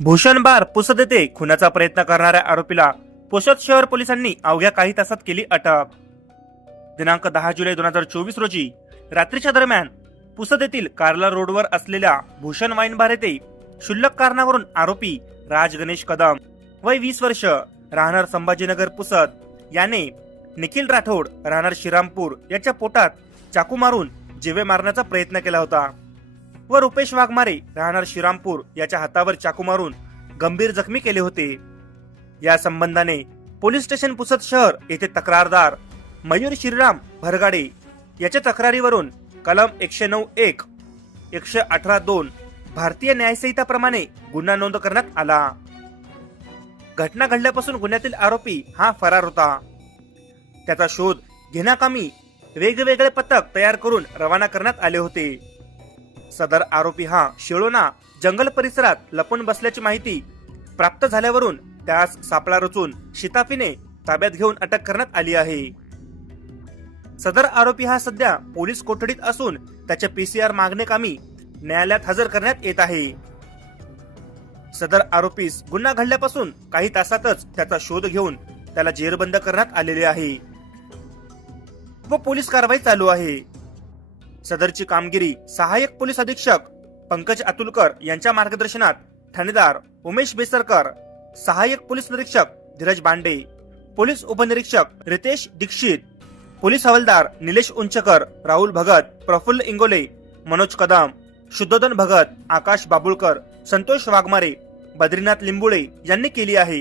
भूषण बार पुसद येथे खुनाचा प्रयत्न करणाऱ्या आरोपीला. पुसद शहर पोलिसांनी अवघ्या काही तासात केली अटक. दिनांक दहा जुलै दोन हजार चोवीस रोजी रात्रीच्या दरम्यान पुसद येथील कार्ला रोडवर असलेल्या भूषण वाईन बार येथे क्षुल्लक कारणावरून आरोपी राज गणेश कदम वय वीस वर्ष राहणार संभाजीनगर पुसद याने निखिल राठोड राहणार श्रीरामपूर याच्या पोटात चाकू मारून जिवे मारण्याचा प्रयत्न केला होता. व रुपेश वाघमारे राहणार श्रीरामपूर याच्या हातावर चाकू मारून गंभीर जखमी केले होते. या संबंधाने पोलीस स्टेशन पुसद शहर येथे तक्रारदार मयूर श्रीराम भरगाडे याच्या तक्रारीवरून कलम एकशे नऊ एक एकशे अठरा दोन भारतीय न्यायसंहिताप्रमाणे गुन्हा नोंद करण्यात आला. घटना घडल्यापासून गुन्ह्यातील आरोपी हा फरार होता. त्याचा शोध घेण्याकामी वेगवेगळे पथक तयार करून रवाना करण्यात आले होते. सदर आरोपी हा शिळोना जंगल परिसरात लपून बसल्याची माहिती प्राप्त झाल्यावरून त्यास सापळा रचून शिताफीने ताब्यात घेऊन अटक करण्यात आली आहे. सदर आरोपी हा सध्या पोलीस कोठडीत असून त्याच्या पीसीआर मागणेकामी न्यायालयात हजर करण्यात येत आहे. सदर आरोपीस गुन्हा घडल्यापासून काही तासातच त्याचा शोध घेऊन त्याला जेरबंद करण्यात आलेले आहे. व पोलीस कारवाई चालू आहे. सदरची कामगिरी सहाय्यक पोलीस अधीक्षक पंकज अतुलकर यांच्या मार्गदर्शनात ठाणेदार उमेश बेसरकर सहाय्यक पोलीस निरीक्षक धीरज बांडे पोलीस उपनिरीक्षक रितेश दीक्षित पोलीस हवालदार निलेश उंचकर राहुल भगत प्रफुल्ल इंगोले मनोज कदम शुद्धोधन भगत आकाश बाबुळकर संतोष वाघमारे बद्रीनाथ लिंबुळे यांनी केली आहे.